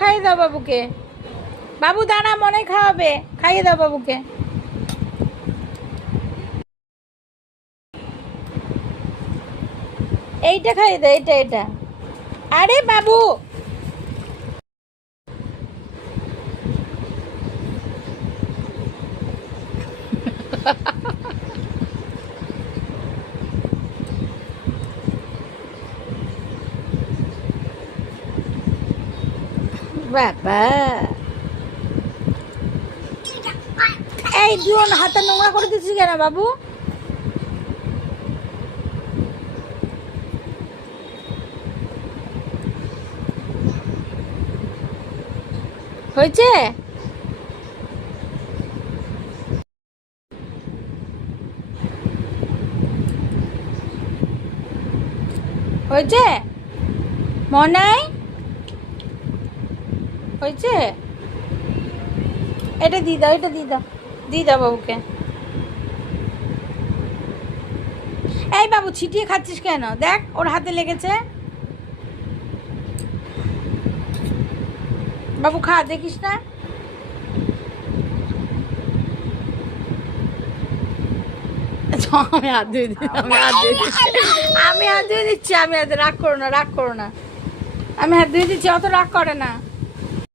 খাইয়ে দাও বাবুকে। বাবু দাঁড়া, মনে খাওয়াবে, খাইয়ে দাও বাবুকে। এইটা খাইয়ে দাও, এটা। আরে বাবু, বাবা এই দুজন হাতে নোংরা করে দিচ্ছিস কেন বাবু? হয়েছে? হয়েছে মনাই? হয়েছে? এটা দিয়ে দাও, দিয়ে দাও বাবুকে। এই বাবু, ছিটিয়ে খাচ্ছিস কেন? দেখ ওর হাতে লেগেছে। বাবু খা, দেখিস না? আমি হাত ধুয়ে দিচ্ছি, আমি হাত ধুয়ে দিচ্ছি। আমি হাত রাগ করো না, আমি হাত ধুয়ে দিচ্ছি, অত রাগ করে না।